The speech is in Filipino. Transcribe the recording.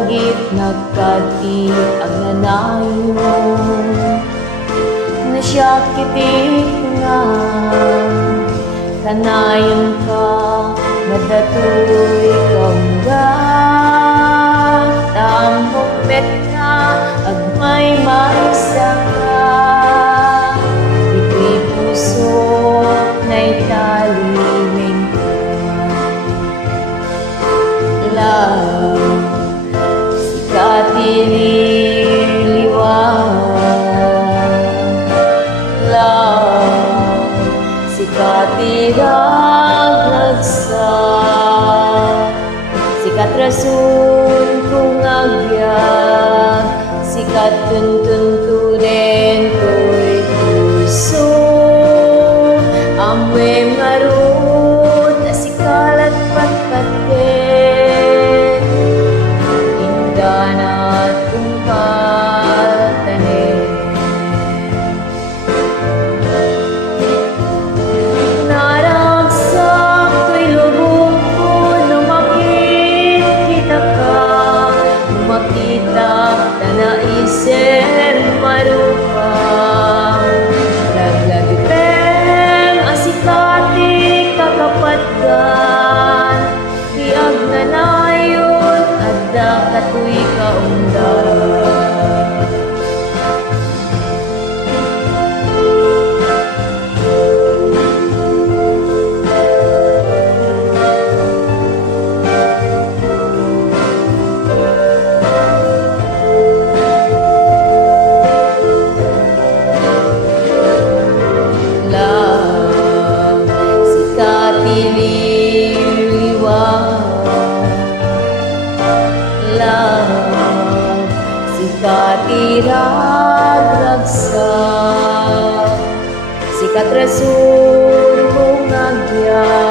dagit nagkati ang nanayon nasyakiti nga kanayon ka nadatoy kangga tambok bet na agmay maisa ka ito'y puso na italiming love sikat love sikat iragagsa sikat rason kung agyan sikat tuntun-tunen ko'y puso amoy marut na sikalat patpatin inda na tungkal tanin naragsak ko'y lubog ko lumakit kita ka makita na naisen marupang laglagipeng asikati kakapatgan tiag na nayon adda katu'y kaundan sikat iragagsa sikat rason kung agyan